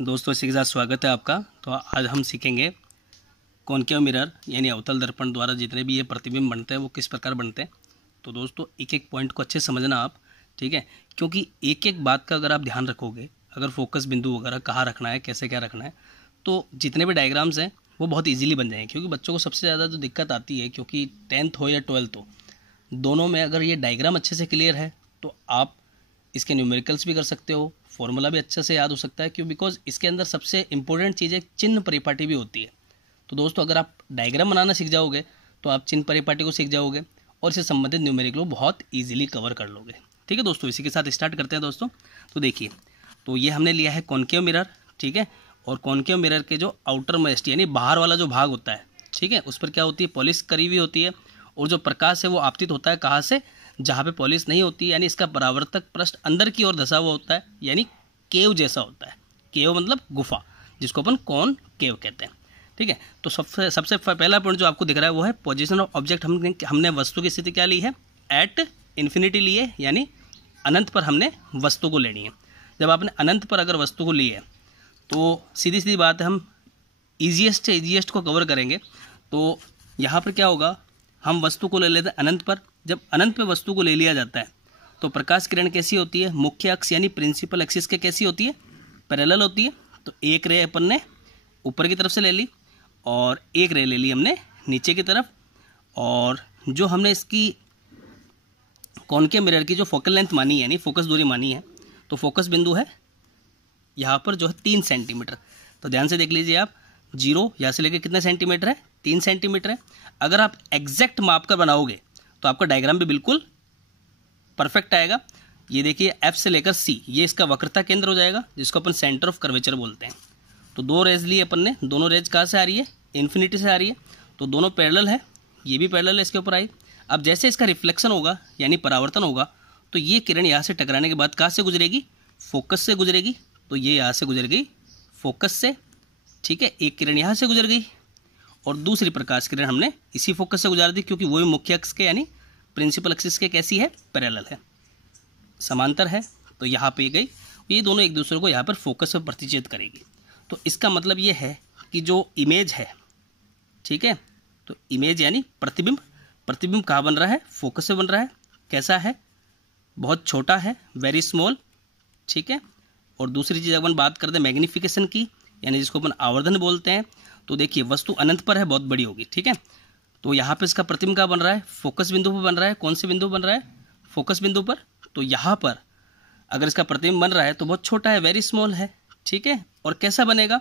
दोस्तों इसी के साथ स्वागत है आपका। तो आज हम सीखेंगे कॉनकेव मिरर यानी अवतल दर्पण द्वारा जितने भी ये प्रतिबिंब बनते हैं वो किस प्रकार बनते हैं। तो दोस्तों एक एक पॉइंट को अच्छे समझना आप, ठीक है, क्योंकि एक एक बात का अगर आप ध्यान रखोगे, अगर फोकस बिंदु वगैरह कहाँ रखना है, कैसे क्या रखना है, तो जितने भी डायग्राम्स हैं वो बहुत ईजिली बन जाएंगे। क्योंकि बच्चों को सबसे ज़्यादा जो दिक्कत आती है, क्योंकि 10th हो या 12th हो, दोनों में अगर ये डायग्राम अच्छे से क्लियर है तो आप इसके न्यूमेरिकल्स भी कर सकते हो, फॉर्मूला भी अच्छे से याद हो सकता है। क्यों? बिकॉज इसके अंदर सबसे इंपॉर्टेंट चीज़ है चिन्ह परिपाटी भी होती है। तो दोस्तों अगर आप डायग्राम बनाना सीख जाओगे तो आप चिन्ह परिपाटी को सीख जाओगे और इससे संबंधित न्यूमेरिकल को बहुत ईजिली कवर कर लोगे। ठीक है दोस्तों, इसी के साथ स्टार्ट करते हैं दोस्तों। तो देखिए, तो ये हमने लिया है कॉनकेव मिरर, ठीक है, और कॉनकेव मिरर के जो आउटर मोस्ट यानी बाहर वाला जो भाग होता है, ठीक है, उस पर क्या होती है, पॉलिश करी हुई होती है, और जो प्रकाश है वो आपतित होता है कहाँ से, जहाँ पे पॉलिश नहीं होती है, यानी इसका परावर्तक पृष्ठ अंदर की ओर धसा हुआ होता है, यानी केव जैसा होता है। केव मतलब गुफा, जिसको अपन कॉन केव कहते हैं। ठीक है, तो सबसे पहला पॉइंट जो आपको दिख रहा है वो है पोजीशन ऑफ ऑब्जेक्ट। हमने वस्तु की स्थिति क्या ली है, एट इन्फिनिटी ली है, यानी अनंत पर हमने वस्तु को लेनी है। जब आपने अनंत पर अगर वस्तु को ली है तो सीधी सीधी बात है, हम ईजीएस्ट से ईजीएस्ट को कवर करेंगे। तो यहाँ पर क्या होगा, हम वस्तु को ले लेते हैं अनंत पर। जब अनंत पे वस्तु को ले लिया जाता है तो प्रकाश किरण कैसी होती है, मुख्य अक्ष यानी प्रिंसिपल एक्सिस के कैसी होती है, पैरेलल होती है। तो एक रे अपन ने ऊपर की तरफ से ले ली और एक रे ले ली हमने नीचे की तरफ, और जो हमने इसकी कॉनकेव मिरर की जो फोकल लेंथ मानी है, यानी फोकस दूरी मानी है, तो फोकस बिंदु है यहाँ पर जो है 3 सेंटीमीटर। तो ध्यान से देख लीजिए आप, 0 यहाँ से लेकर कितने सेंटीमीटर है, 3 सेंटीमीटर है। अगर आप एग्जैक्ट माप कर बनाओगे तो आपका डायग्राम भी बिल्कुल परफेक्ट आएगा। ये देखिए F से लेकर C, ये इसका वक्रता केंद्र हो जाएगा, जिसको अपन सेंटर ऑफ कर्वेचर बोलते हैं। तो दो रेज लिए अपन ने, दोनों रेज कहाँ से आ रही है, इन्फिनिटी से आ रही है, तो दोनों पैरेलल है, ये भी पैरेलल है, इसके ऊपर आई। अब जैसे इसका रिफ्लेक्शन होगा यानी परावर्तन होगा, तो ये किरण यहाँ से टकराने के बाद कहाँ से गुजरेगी, फोकस से गुजरेगी। तो ये यहाँ से गुजर गई फोकस से, ठीक है, एक किरण यहाँ से गुजर गई और दूसरी प्रकाश किरण हमने इसी फोकस से गुजार दी, क्योंकि वही मुख्य अक्ष के यानी प्रिंसिपल एक्सिस के कैसी है, पैरेलल है, समांतर है। तो यहाँ पे गई, ये दोनों एक दूसरे को यहाँ पर फोकस पर प्रतिच्छेद करेगी। तो इसका मतलब ये है कि जो इमेज है, ठीक है, तो इमेज यानी प्रतिबिंब, प्रतिबिंब कहाँ बन रहा है, फोकस से बन रहा है। कैसा है, बहुत छोटा है, वेरी स्मॉल, ठीक है। और दूसरी चीज़ अपन बात करते हैं मैग्निफिकेशन की, यानी जिसको अपन आवर्धन बोलते हैं। तो देखिए वस्तु अनंत पर है, बहुत बड़ी होगी, ठीक है। तो यहाँ पे इसका प्रतिबिंब कहाँ बन रहा है, फोकस बिंदु पर बन रहा है। कौन से बिंदु बन रहा है, फोकस बिंदु पर। तो यहाँ पर अगर इसका प्रतिबिंब बन रहा है तो बहुत छोटा है, वेरी स्मॉल है, ठीक है। और कैसा बनेगा,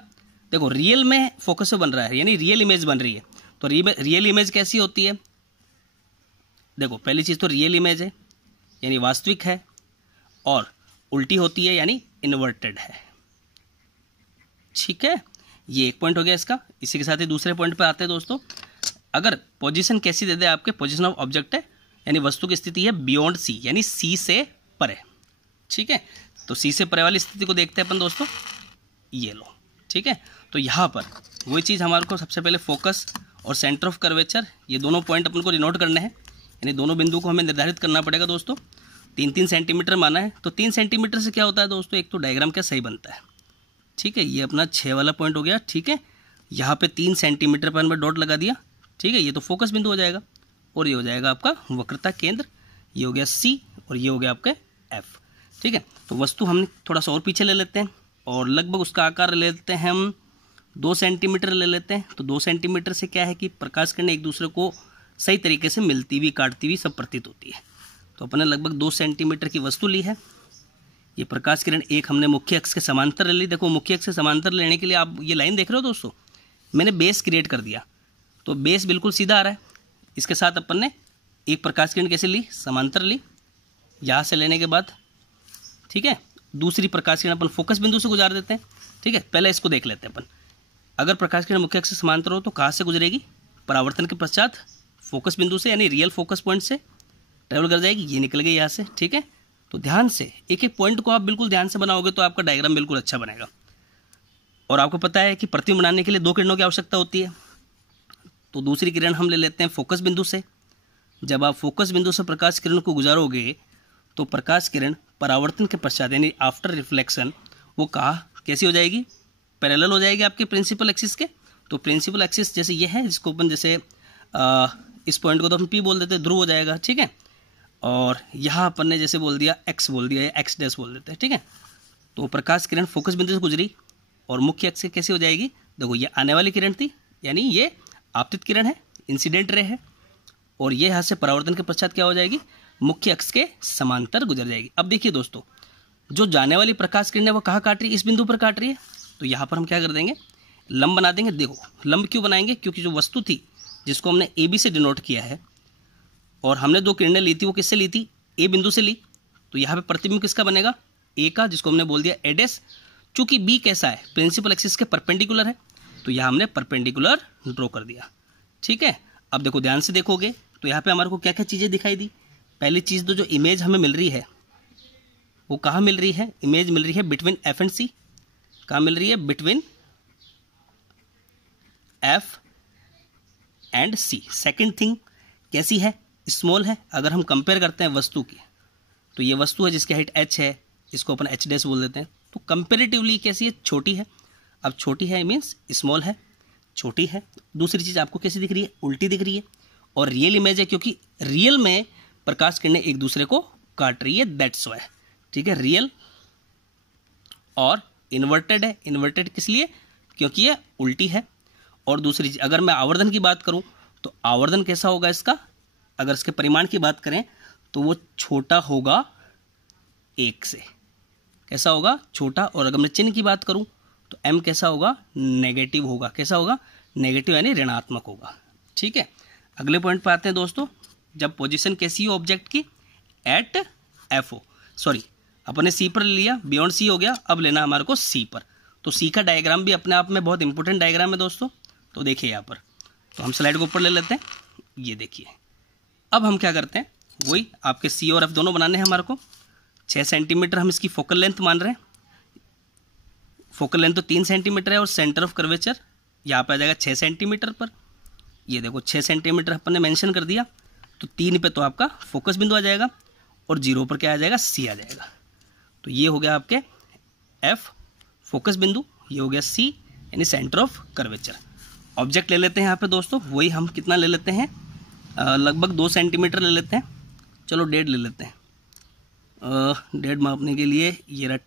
देखो रियल में फोकस से बन रहा है, यानी रियल इमेज बन रही है। तो रियल इमेज कैसी होती है, देखो पहली चीज़ तो रियल इमेज है यानी वास्तविक है, और उल्टी होती है यानी इन्वर्टेड है, ठीक है। ये एक पॉइंट हो गया इसका। इसी के साथ ही दूसरे पॉइंट पर आते हैं दोस्तों। अगर पोजीशन कैसी दे दे आपके, पोजीशन ऑफ ऑब्जेक्ट है यानी वस्तु की स्थिति है बियॉन्ड सी, यानी सी से परे, ठीक है। तो सी से परे वाली स्थिति को देखते हैं अपन दोस्तों, ये लो, ठीक है। तो यहाँ पर वही चीज़ हमारे को सबसे पहले फोकस और सेंटर ऑफ कर्वेचर, ये दोनों पॉइंट अपन को डिनोट करने हैं, यानी दोनों बिंदु को हमें निर्धारित करना पड़ेगा दोस्तों। 3-3 सेंटीमीटर माना है, तो 3 सेंटीमीटर से क्या होता है दोस्तों, एक तो डायग्राम क्या सही बनता है, ठीक है। ये अपना 6 वाला पॉइंट हो गया, ठीक है। यहाँ पे 3 सेंटीमीटर पर हमने डॉट लगा दिया, ठीक है। ये तो फोकस बिंदु हो जाएगा, और ये हो जाएगा आपका वक्रता केंद्र, ये हो गया C और ये हो गया आपका F, ठीक है। तो वस्तु हम थोड़ा सा और पीछे ले लेते हैं और लगभग उसका आकार ले लेते हैं हम 2 सेंटीमीटर ले लेते हैं। तो 2 सेंटीमीटर से क्या है कि प्रकाश किरण एक दूसरे को सही तरीके से मिलती हुई, काटती हुई सब प्रतीत होती है। तो अपने लगभग 2 सेंटीमीटर की वस्तु ली है। ये प्रकाश किरण एक हमने मुख्य अक्ष के समांतर ले ली। देखो मुख्य अक्ष से समांतर लेने के लिए आप ये लाइन देख रहे हो दोस्तों, मैंने बेस क्रिएट कर दिया, तो बेस बिल्कुल सीधा आ रहा है। इसके साथ अपन ने एक प्रकाश किरण कैसे ली, समांतर ली, यहाँ से लेने के बाद, ठीक है, दूसरी प्रकाश किरण अपन फोकस बिंदु से गुजार देते हैं, ठीक है। पहले इसको देख लेते हैं अपन। अगर प्रकाश किरण मुख्य अक्ष से समांतर हो तो कहाँ से गुजरेगी, परावर्तन के पश्चात फोकस बिंदु से यानी रियल फोकस पॉइंट से ट्रेवल कर जाएगी, ये निकल गई यहाँ से, ठीक है। तो ध्यान से एक एक पॉइंट को आप बिल्कुल ध्यान से बनाओगे तो आपका डायग्राम बिल्कुल अच्छा बनेगा। और आपको पता है कि प्रतिबिंब बनाने के लिए 2 किरणों की आवश्यकता होती है। तो दूसरी किरण हम ले लेते हैं फोकस बिंदु से। जब आप फोकस बिंदु से प्रकाश किरण को गुजारोगे तो प्रकाश किरण परावर्तन के पश्चात यानी आफ्टर रिफ्लेक्शन वो कहाँ कैसी हो जाएगी, पैरेलल हो जाएगी आपके प्रिंसिपल एक्सिस के। तो प्रिंसिपल एक्सिस जैसे ये है, जिसको अपन जैसे इस पॉइंट को तो हम P बोल देते हैं, ध्रुव हो जाएगा, ठीक है। और यहाँ अपन ने जैसे बोल दिया X बोल दिया, या X डैश बोल देते हैं, ठीक है। तो प्रकाश किरण फोकस बिंदु से गुजरी और मुख्य अक्ष से कैसे हो जाएगी, देखो ये आने वाली किरण थी, यानी ये आपतित किरण है, इंसिडेंट रे है, और ये यहाँ से परावर्तन के पश्चात क्या हो जाएगी, मुख्य अक्ष के समांतर गुजर जाएगी। अब देखिए दोस्तों, जो जाने वाली प्रकाश किरण है वो कहाँ काट रही है, इस बिंदु पर काट रही है। तो यहाँ पर हम क्या कर देंगे, लंब बना देंगे। देखो लंब क्यों बनाएंगे, क्योंकि जो वस्तु थी जिसको हमने AB से डिनोट किया है, और हमने दो किरणें ली थी, वो किससे ली थी, A बिंदु से ली। तो यहाँ पे प्रतिबिंब किसका बनेगा, A का, जिसको हमने बोल दिया A डैश। चूंकि B कैसा है, प्रिंसिपल एक्सिस के परपेंडिकुलर है, तो यहाँ हमने परपेंडिकुलर ड्रॉ कर दिया, ठीक है। अब देखो ध्यान से देखोगे तो यहाँ पे हमारे को क्या क्या चीज़ें दिखाई दी। पहली चीज़ तो जो इमेज हमें मिल रही है वो कहाँ मिल रही है, इमेज मिल रही है बिटवीन F एंड C। कहाँ मिल रही है, between F and C। Second thing कैसी है, स्मॉल है। अगर हम कंपेयर करते हैं वस्तु की, तो ये वस्तु है जिसकी हाइट h है, इसको अपन h डैश बोल देते हैं। तो कंपेरेटिवली कैसी है, छोटी है। अब छोटी है मीन्स स्मॉल है, छोटी है। दूसरी चीज़ आपको कैसी दिख रही है, उल्टी दिख रही है। और रियल इमेज है, क्योंकि रियल में प्रकाश किरणें एक दूसरे को काट रही है, दैट्स वाई, ठीक है। रियल और इन्वर्टेड है, इन्वर्टेड किस लिए, क्योंकि ये उल्टी है। और दूसरी चीज, अगर मैं आवर्धन की बात करूं तो आवर्धन कैसा होगा इसका, अगर इसके परिमाण की बात करें तो वो छोटा होगा 1 से। कैसा होगा, छोटा। और अगर मैं चिन्ह की बात करूं तो m कैसा होगा, नेगेटिव होगा। कैसा होगा, नेगेटिव यानी ऋणात्मक होगा, ठीक है। अगले पॉइंट पर आते हैं दोस्तों, जब पोजीशन कैसी हो ऑब्जेक्ट की, एट F हो, सॉरी अपने C पर लिया, बियॉन्ड C हो गया, अब लेना हमारे को C पर। तो C का डायग्राम भी अपने आप में बहुत इंपॉर्टेंट डायग्राम है दोस्तों। तो देखिए यहाँ पर, तो हम स्लाइड को ऊपर ले लेते हैं, ये देखिए। अब हम क्या करते हैं, वही आपके C और F दोनों बनाने हैं हमारे को। 6 सेंटीमीटर हम इसकी फोकल लेंथ मान रहे हैं। फोकल लेंथ तो 3 सेंटीमीटर है, और सेंटर ऑफ कर्वेचर यहाँ पे आ जाएगा 6 सेंटीमीटर पर। ये देखो 6 सेंटीमीटर अपन ने मेंशन कर दिया। तो 3 पे तो आपका फोकस बिंदु आ जाएगा, और 0 पर क्या आ जाएगा, C आ जाएगा। तो ये हो गया आपके F फोकस बिंदु, ये हो गया C यानी सेंटर ऑफ कर्वेचर। ऑब्जेक्ट ले लेते हैं यहाँ पे दोस्तों, वही हम कितना ले लेते हैं, लगभग 2 सेंटीमीटर ले लेते हैं। चलो 1.5 ले लेते हैं। 1.5 मापने के लिए ये रहा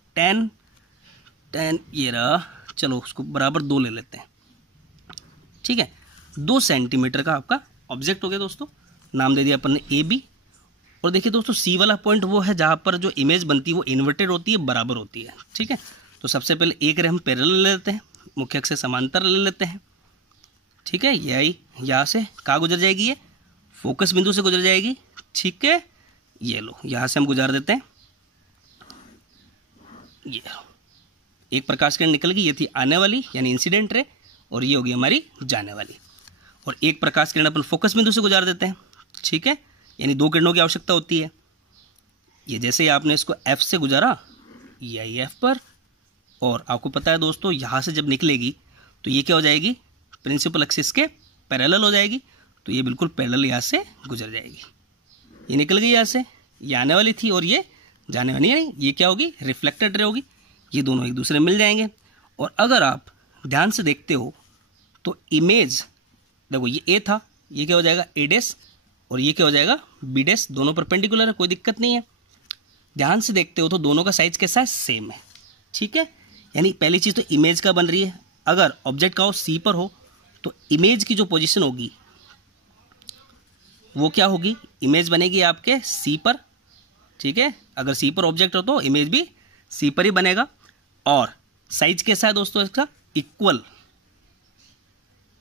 10 ये रहा, चलो उसको बराबर 2 ले लेते हैं, ठीक है। 2 सेंटीमीटर का आपका ऑब्जेक्ट हो गया दोस्तों। नाम दे दिया अपन ने AB। और देखिए दोस्तों, C वाला पॉइंट वो है जहाँ पर जो इमेज बनती है वो इन्वर्टेड होती है, बराबर होती है, ठीक है। तो सबसे पहले एक रे हम पैरेलल ले लेते हैं, मुख्य अक्ष से समांतर ले लेते हैं, ठीक है। यही यहाँ से कहाँ गुजर जाएगी, ये फोकस बिंदु से गुजर जाएगी, ठीक है। ये लो यहाँ से हम गुजार देते हैं, ये लो एक प्रकाश किरण निकल गई, ये थी आने वाली यानी इंसिडेंट रे, और ये होगी हमारी जाने वाली। और एक प्रकाश किरण अपन फोकस बिंदु से गुजार देते हैं, ठीक है, यानी 2 किरणों की आवश्यकता होती है। ये जैसे ही आपने इसको F से गुजारा, ये आई F पर, और आपको पता है दोस्तों यहाँ से जब निकलेगी तो ये क्या हो जाएगी, प्रिंसिपल एक्सिस के पैरेलल हो जाएगी। तो ये बिल्कुल पैरेलल यहाँ से गुजर जाएगी। ये निकल गई यहाँ से, ये आने वाली थी और ये जाने वाली है, ये क्या होगी, रिफ्लेक्टेड रे होगी। ये दोनों एक दूसरे में मिल जाएंगे। और अगर आप ध्यान से देखते हो तो इमेज देखो, ये A था, ये क्या हो जाएगा A डैश, और ये क्या हो जाएगा B डैश। दोनों परपेंडिकुलर है, कोई दिक्कत नहीं है। ध्यान से देखते हो तो दोनों का साइज कैसा है, सेम है, ठीक है। यानी पहली चीज़ तो इमेज का बन रही है। अगर ऑब्जेक्ट का हो C पर हो तो इमेज की जो पोजीशन होगी वो क्या होगी, इमेज बनेगी आपके C पर, ठीक है। अगर C पर ऑब्जेक्ट हो तो इमेज भी C पर ही बनेगा। और साइज कैसा है दोस्तों इसका,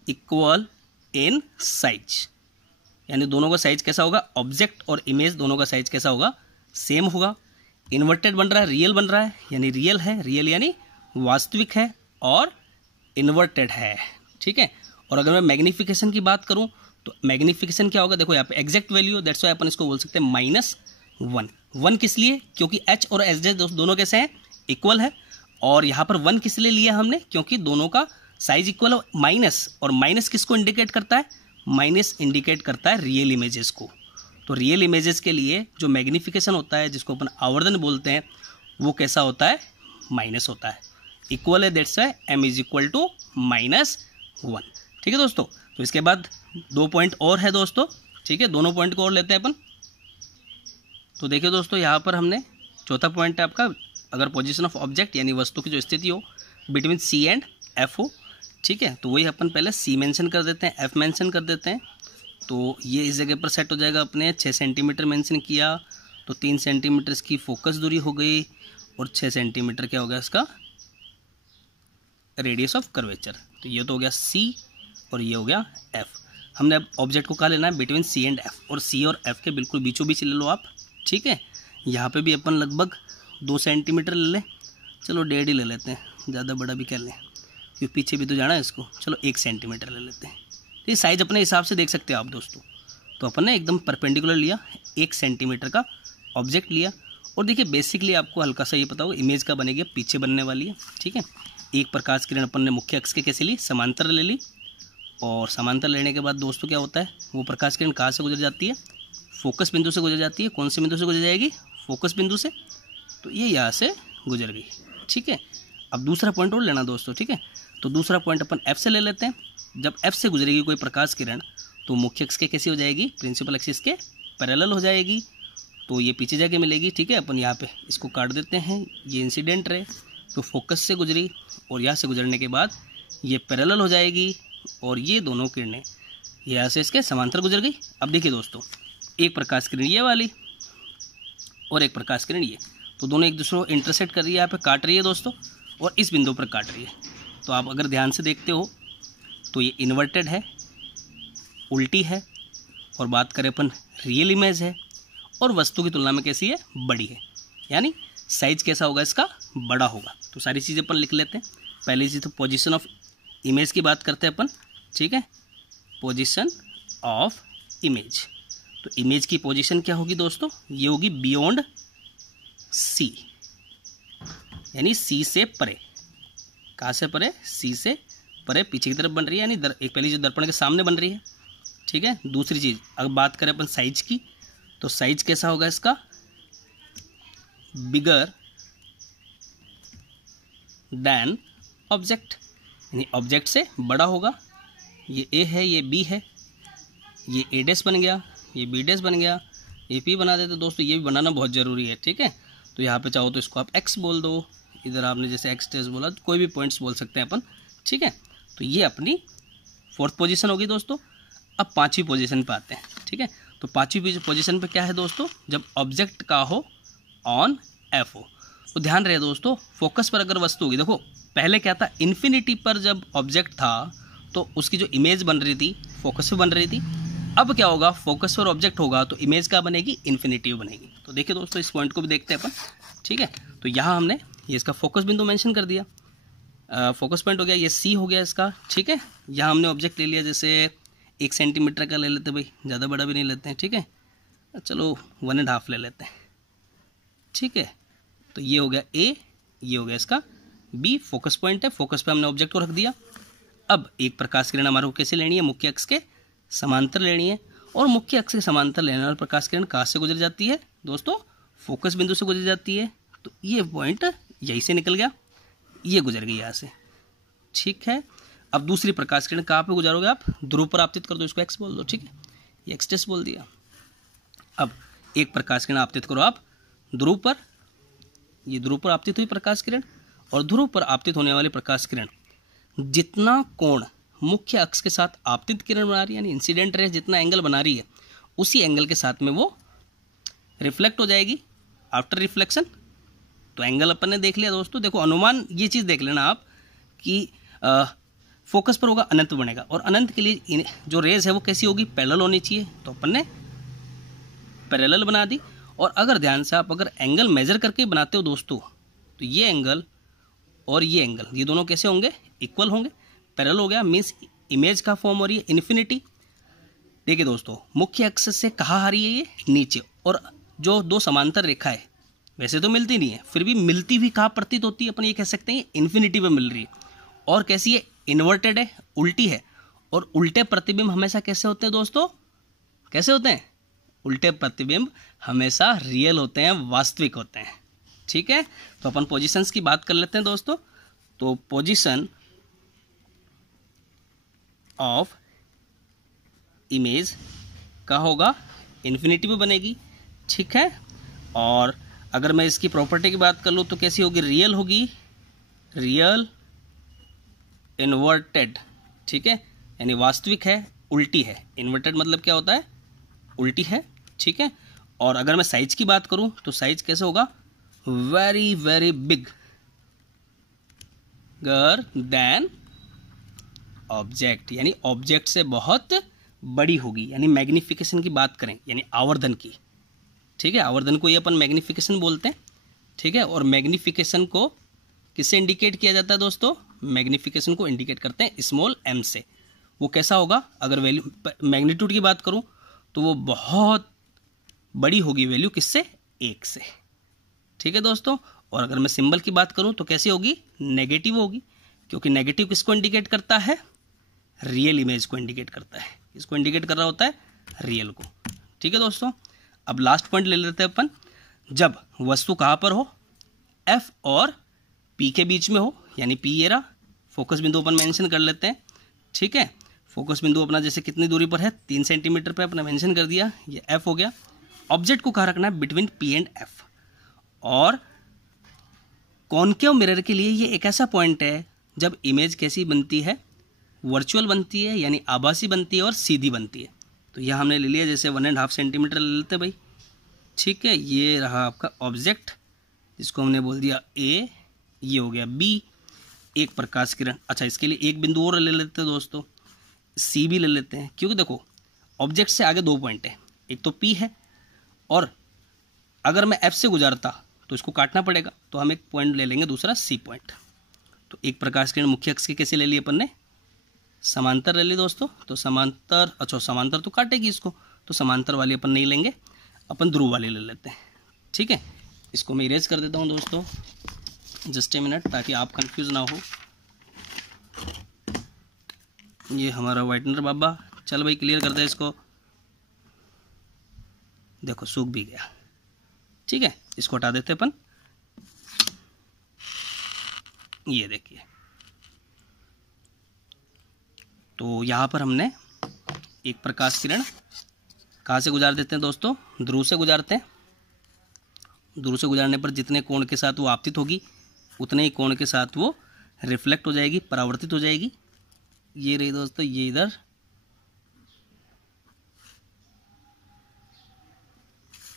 इक्वल इन साइज, यानी दोनों का साइज कैसा होगा, ऑब्जेक्ट और इमेज दोनों का साइज कैसा होगा, सेम होगा। इन्वर्टेड बन रहा है, रियल बन रहा है, यानी रियल है, रियल यानी वास्तविक है, और इन्वर्टेड है, ठीक है। और अगर मैं मैग्निफिकेशन की बात करूं तो मैग्निफिकेशन क्या होगा, देखो यहाँ पे एग्जैक्ट वैल्यू, दैट्स वाई अपन इसको बोल सकते हैं -1। 1 किस लिए, क्योंकि H और S दोनों कैसे हैं, इक्वल है। और यहाँ पर 1 किस लिए लिया हमने, क्योंकि दोनों का साइज इक्वल है। माइनस, और माइनस किसको इंडिकेट करता है, माइनस इंडिकेट करता है रियल इमेजेस को। तो रियल इमेजेस के लिए जो मैग्निफिकेशन होता है, जिसको अपन आवर्धन बोलते हैं, वो कैसा होता है, माइनस होता है। इक्वल है, that's why m is equal to -1। ठीक है दोस्तों। तो इसके बाद 2 पॉइंट और है दोस्तों, ठीक है, दोनों पॉइंट को और लेते हैं अपन। तो देखिए दोस्तों, यहाँ पर हमने चौथा पॉइंट है आपका, अगर पोजीशन ऑफ ऑब्जेक्ट यानी वस्तु की जो स्थिति हो बिटवीन C एंड F हो, ठीक है, तो वही अपन पहले C मेंशन कर देते हैं, F मेंशन कर देते हैं। तो ये इस जगह पर सेट हो जाएगा। अपने 6 सेंटीमीटर मेंशन किया तो 3 सेंटीमीटर इसकी फोकस दूरी हो गई और 6 सेंटीमीटर क्या हो गया इसका रेडियस ऑफ कर्वेचर। तो ये तो हो गया C और ये हो गया F। हमने अब ऑब्जेक्ट को कहा लेना है बिटवीन C एंड F, और C और F के बिल्कुल बीचों बीच ले लो आप। ठीक है, यहाँ पे भी अपन लगभग 2 सेंटीमीटर ले लें, चलो 1.5 ही ले लेते हैं, ज़्यादा बड़ा भी कर लें क्योंकि पीछे भी तो जाना है इसको। चलो 1 सेंटीमीटर ले लेते हैं। तो ये साइज़ अपने हिसाब से देख सकते हो आप दोस्तों। तो अपन ने एकदम परपेंडिकुलर लिया, 1 सेंटीमीटर का ऑब्जेक्ट लिया। और देखिए बेसिकली आपको हल्का सा ये पता हो इमेज का बनेगी, पीछे बनने वाली है। ठीक है, एक प्रकाश किरण अपन ने मुख्य अक्ष के कैसे ली, समांतर ले ली। और समांतर लेने के बाद दोस्तों क्या होता है, वो प्रकाश किरण कहाँ से गुजर जाती है, फोकस बिंदु से गुजर जाती है। कौन से बिंदु से गुजर जाएगी, फोकस बिंदु से। तो ये यहाँ से गुजर गई। ठीक है, अब दूसरा पॉइंट और लेना दोस्तों। ठीक है, तो दूसरा पॉइंट अपन F से ले लेते हैं। जब F से गुजरेगी कोई प्रकाश किरण तो मुख्य अक्ष के कैसी हो जाएगी, प्रिंसिपल एक्सिस के पैरेलल हो जाएगी। तो ये पीछे जाके मिलेगी। ठीक है, अपन यहाँ पे इसको काट देते हैं, ये इंसिडेंट रे तो फोकस से गुजरी और यहाँ से गुजरने के बाद ये पैरेलल हो जाएगी और ये दोनों किरणें यहाँ से इसके समांतर गुजर गई। अब देखिए दोस्तों, एक प्रकाश किरण ये वाली और एक प्रकाश किरण ये, तो दोनों एक दूसरे को इंटरसेक्ट कर रही है, यहाँ पे काट रही है दोस्तों, और इस बिंदु पर काट रही है। तो आप अगर ध्यान से देखते हो तो ये इन्वर्टेड है, उल्टी है, और बात करें अपन रियल इमेज है, और वस्तु की तुलना में कैसी है, बड़ी है, यानी साइज कैसा होगा इसका, बड़ा होगा। तो सारी चीज़ें अपन लिख लेते हैं। पहली चीज़ तो पोजीशन ऑफ इमेज की बात करते हैं अपन। ठीक है, पोजीशन ऑफ इमेज, तो इमेज की पोजीशन क्या होगी दोस्तों, ये होगी बियॉन्ड C, यानी C से परे। कहाँ से परे, C से परे, पीछे की तरफ बन रही है, यानी एक पहली चीज दर्पण के सामने बन रही है। ठीक है, दूसरी चीज अगर बात करें अपन साइज की, तो साइज कैसा होगा इसका, बिगर देन ऑब्जेक्ट, यानी ऑब्जेक्ट से बड़ा होगा। ये A है, ये B है, ये A डैश बन गया, ये B डैश बन गया, ये P बना देते दोस्तों। ये भी बनाना बहुत ज़रूरी है। ठीक है, तो यहाँ पे चाहो तो इसको आप X बोल दो, इधर आपने जैसे X डैश बोला, कोई भी पॉइंट्स बोल सकते हैं अपन। ठीक है, तो ये अपनी 4th पोजीशन होगी दोस्तों। अब 5वीं पोजीशन पे आते हैं। ठीक है, तो 5वीं पोजीशन पे क्या है दोस्तों, जब ऑब्जेक्ट का हो ऑन F हो। तो ध्यान रहे दोस्तों, फोकस पर अगर वस्तु होगी, देखो पहले क्या था, इन्फिनिटी पर जब ऑब्जेक्ट था तो उसकी जो इमेज बन रही थी फोकस पे बन रही थी। अब क्या होगा, फोकस पर ऑब्जेक्ट होगा तो इमेज क्या बनेगी, इन्फिनिटी बनेगी। तो देखिए दोस्तों, इस पॉइंट को भी देखते हैं अपन। ठीक है, तो यहाँ हमने ये इसका फोकस बिंदु मेंशन कर दिया, फोकस पॉइंट हो गया, ये C हो गया इसका। ठीक है, यहाँ हमने ऑब्जेक्ट ले लिया, जैसे 1 सेंटीमीटर का ले लेते भाई, ज़्यादा बड़ा भी नहीं लेते हैं। ठीक है, चलो 1.5 ले लेते हैं। ठीक है, तो ये हो गया A, ये हो गया इसका B, फोकस पॉइंट है, फोकस पे हमने ऑब्जेक्ट को रख दिया। अब एक प्रकाश किरण हमारे को कैसे लेनी है, मुख्य अक्ष के समांतर लेनी है, और मुख्य अक्ष के समांतर लेने वाली प्रकाश किरण कहाँ से गुजर जाती है दोस्तों, फोकस बिंदु से गुजर जाती है। तो ये पॉइंट यहीं से निकल गया, ये गुजर गई यहाँ से। ठीक है, अब दूसरी प्रकाश किरण कहाँ पे गुजारोगे आप, ध्रुव पर आपतित कर दो, इसको X बोल दो। ठीक है, ये X डैश बोल दिया। अब एक प्रकाश किरण आपतित करो आप ध्रुव पर, ये ध्रुव पर आपतित हुई प्रकाश किरण, और ध्रुव पर आपतित होने वाली प्रकाश किरण जितना कोण मुख्य अक्ष के साथ आपतित किरण बना रही है, यानी इंसिडेंट रे जितना एंगल बना रही है, उसी एंगल के साथ में वो रिफ्लेक्ट हो जाएगी आफ्टर रिफ्लेक्शन। तो एंगल अपन ने देख लिया दोस्तों। देखो अनुमान ये चीज़ देख लेना आप कि फोकस पर होगा, अनंत बनेगा, और अनंत के लिए जो रेज है वो कैसी होगी, पैरेलल होनी चाहिए। तो अपन ने पैरेलल बना दी। और अगर ध्यान से आप अगर एंगल मेजर करके बनाते हो दोस्तों, तो ये एंगल और ये एंगल, ये दोनों कैसे होंगे, इक्वल होंगे, पैरेलल हो गया, मीन्स इमेज का फॉर्म हो रही है इन्फिनिटी। देखिए दोस्तों, मुख्य अक्ष से कहाँ आ रही है, ये नीचे, और जो दो समांतर रेखा है वैसे तो मिलती नहीं है, फिर भी मिलती हुई कहाँ प्रतीत होती है, अपन ये कह सकते हैं इन्फिनिटी पे मिल रही है। और कैसी है, इन्वर्टेड है, उल्टी है। और उल्टे प्रतिबिंब हमेशा कैसे होते हैं दोस्तों, कैसे होते हैं, उल्टे प्रतिबिंब हमेशा रियल होते हैं, वास्तविक होते हैं। ठीक है, तो अपन पोजीशंस की बात कर लेते हैं दोस्तों। तो पोजीशन ऑफ इमेज का होगा इन्फिनिटी में बनेगी, ठीक है। और अगर मैं इसकी प्रॉपर्टी की बात कर लूँ तो कैसी होगी, रियल होगी, रियल इन्वर्टेड, ठीक है, यानी वास्तविक है, उल्टी है। इन्वर्टेड मतलब क्या होता है, उल्टी है, ठीक है। और अगर मैं साइज की बात करूं तो साइज कैसे होगा, वेरी वेरी बिग गर देन ऑब्जेक्ट, यानी ऑब्जेक्ट से बहुत बड़ी होगी। यानी मैग्निफिकेशन की बात करें, यानी आवर्धन की, ठीक है, आवर्धन को ये अपन मैग्निफिकेशन बोलते हैं, ठीक है। और मैग्निफिकेशन को किससे इंडिकेट किया जाता है दोस्तों, मैग्निफिकेशन को इंडिकेट करते हैं स्मॉल m से। वो कैसा होगा, अगर वैल्यू मैग्नीट्यूड की बात करूं तो वो बहुत बड़ी होगी वैल्यू किससे, 1 से, ठीक है दोस्तों। और अगर मैं सिंबल की बात करूं तो कैसी होगी, नेगेटिव होगी, क्योंकि नेगेटिव किसको इंडिकेट करता है, रियल इमेज को इंडिकेट करता है। इसको इंडिकेट कर रहा होता है, रियल को, ठीक है दोस्तों। अब लास्ट पॉइंट ले लेते हैं अपन, जब वस्तु कहाँ पर हो, F और P के बीच में हो, यानी P ये रहा, फोकस बिंदु अपन मेंशन कर लेते हैं, ठीक है। फोकस बिंदु अपना जैसे कितनी दूरी पर है, 3 सेंटीमीटर पर अपना मेंशन कर दिया, ये F हो गया। ऑब्जेक्ट को कहाँ रखना है, बिटवीन P एंड F। और कॉनकेव मिरर के लिए ये एक ऐसा पॉइंट है जब इमेज कैसी बनती है, वर्चुअल बनती है, यानी आभासी बनती है और सीधी बनती है। तो यह हमने ले लिया, जैसे 1.5 सेंटीमीटर ले लेते भाई, ठीक है। ये रहा आपका ऑब्जेक्ट, जिसको हमने बोल दिया A, ये हो गया B, एक प्रकाश किरण। अच्छा, इसके लिए एक बिंदु और ले लेते हैं दोस्तों, C भी ले लेते हैं, क्योंकि देखो ऑब्जेक्ट से आगे 2 पॉइंट है, एक तो P है, और अगर मैं F से गुजारता तो इसको काटना पड़ेगा, तो हम एक पॉइंट ले लेंगे दूसरा C पॉइंट। तो एक प्रकाश किरण मुख्य अक्ष की कैसे ले ली अपन ने, समांतर ले ली दोस्तों। तो समांतर, अच्छा समांतर तो काटेगी इसको, तो समांतर वाली अपन नहीं लेंगे, अपन ध्रुव वाली ले लेते हैं, ठीक है। इसको मैं इरेज कर देता हूँ दोस्तों, जस्ट ए मिनट, ताकि आप कंफ्यूज ना हो। ये हमारा व्हाइटनर बाबा, चल भाई क्लियर कर दे इसको, देखो सूख भी गया, ठीक है। इसको हटा देते अपन, ये देखिए। तो यहाँ पर हमने एक प्रकाश किरण कहाँ से गुजार देते हैं दोस्तों, ध्रुव से गुजारते हैं। ध्रुव से गुजारने पर जितने कोण के साथ वो आपतित होगी, उतने ही कोण के साथ वो रिफ्लेक्ट हो जाएगी, परावर्तित हो जाएगी। ये रही दोस्तों, ये इधर,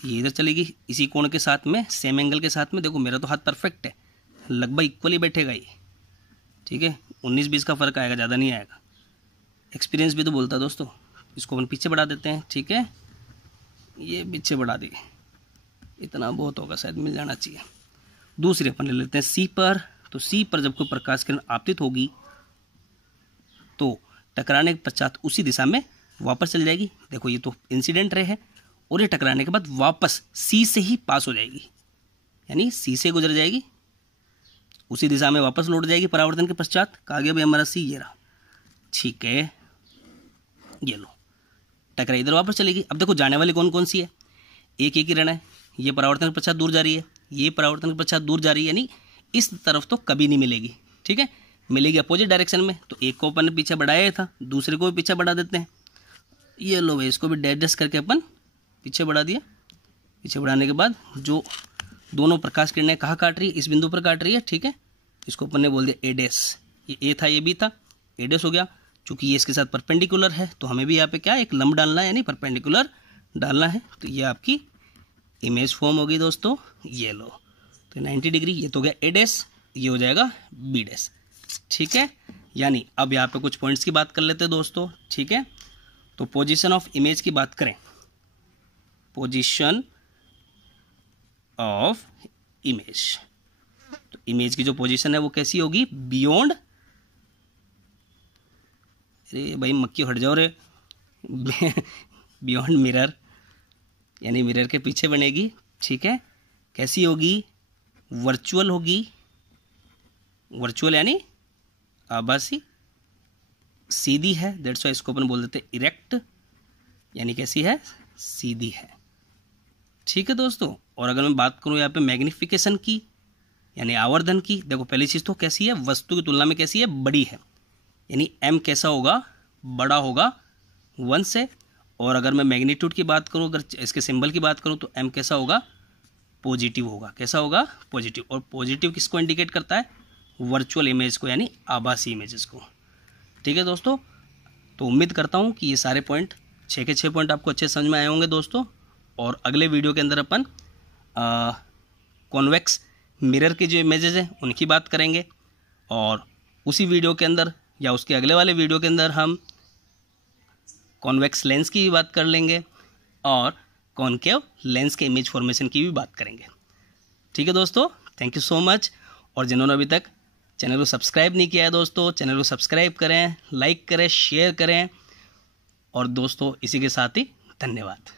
ये इधर चलेगी, इसी कोण के साथ में, सेम एंगल के साथ में। देखो मेरा तो हाथ परफेक्ट है, लगभग इक्वली बैठेगा ये, ठीक है। 19-20 का फर्क आएगा, ज़्यादा नहीं आएगा। एक्सपीरियंस भी तो बोलता है दोस्तों। इसको अपन पीछे बढ़ा देते हैं, ठीक है, ये पीछे बढ़ा दिए, इतना बहुत होगा, शायद मिल जाना चाहिए। दूसरे अपन ले लेते हैं सी पर। तो सी पर जब कोई प्रकाश किरण आपतित होगी तो टकराने के पश्चात उसी दिशा में वापस चल जाएगी। देखो ये तो इंसिडेंट रे है, और ये टकराने के बाद वापस सी से ही पास हो जाएगी, यानी सी से गुजर जाएगी, उसी दिशा में वापस लौट जाएगी परावर्तन के पश्चात। कहा गया भाई हमारा सी, ये रहा, ठीक है। ये लो, टकराई इधर वापस चलेगी। अब देखो जाने वाली कौन कौन सी है, एक ही किरण है, ये परावर्तन के पश्चात दूर जा रही है, ये परावर्तन के पश्चात दूर जा रही है, यानी इस तरफ तो कभी नहीं मिलेगी, ठीक है, मिलेगी अपोजिट डायरेक्शन में। तो एक को अपन ने पीछे बढ़ाया था, दूसरे को भी पीछे बढ़ा देते हैं। ये लो भाई, इसको भी एडजस्ट करके अपन पीछे बढ़ा दिया। पीछे बढ़ाने के बाद जो दोनों प्रकाश किरणें कहाँ काट रही है, इस बिंदु पर काट रही है, ठीक है। इसको अपन ने बोल दिया ए डैश, ये ए था, ये बी था, ए डैश हो गया। चूंकि ये इसके साथ परपेंडिकुलर है, तो हमें भी यहाँ पे क्या, एक लंब डालना है, यानी परपेंडिकुलर डालना है। तो ये आपकी इमेज फॉर्म होगी दोस्तों, ये लो। तो 90 डिग्री, ये तो हो गया ए डैश, ये हो जाएगा बी डैश, ठीक है। यानी अब यहाँ पे कुछ पॉइंट्स की बात कर लेते हैं दोस्तों, ठीक है। तो पोजीशन ऑफ इमेज की बात करें, पोजीशन ऑफ इमेज, तो इमेज की जो पोजीशन है वो कैसी होगी, बियॉन्ड, अरे भाई मक्खी हट जाओ रे, बियॉन्ड मिरर, यानी मिरर के पीछे बनेगी, ठीक है। कैसी होगी, वर्चुअल होगी, वर्चुअल यानी आभासी, सीधी है, दैट्स व्हाई इसको अपन बोल देते हैं इरेक्ट, यानी कैसी है, सीधी है, ठीक है दोस्तों। और अगर मैं बात करूं यहाँ पे मैग्निफिकेशन की, यानी आवर्धन की देखो पहली चीज़ तो कैसी है, वस्तु की तुलना में कैसी है, बड़ी है, यानी m कैसा होगा, बड़ा होगा 1 से। और अगर मैं मैग्नीट्यूड की बात करूँ, अगर इसके सिंबल की बात करूँ तो m कैसा होगा, पॉजिटिव होगा। कैसा होगा, पॉजिटिव। और पॉजिटिव किसको इंडिकेट करता है, वर्चुअल इमेज को, यानी आभासी इमेजेस को। ठीक है दोस्तों, तो उम्मीद करता हूँ कि ये सारे पॉइंट 6 के 6 पॉइंट आपको अच्छे समझ में आए होंगे दोस्तों। और अगले वीडियो के अंदर अपन कॉन्वेक्स मिरर के जो इमेजेस हैं उनकी बात करेंगे, और उसी वीडियो के अंदर या उसके अगले वाले वीडियो के अंदर हम कॉन्वेक्स लेंस की भी बात कर लेंगे और कॉनकेव लेंस के इमेज फॉर्मेशन की भी बात करेंगे। ठीक है दोस्तों, थैंक यू सो मच। और जिन्होंने अभी तक चैनल को सब्सक्राइब नहीं किया है दोस्तों, चैनल को सब्सक्राइब करें, लाइक करें, शेयर करें। और दोस्तों इसी के साथ ही धन्यवाद।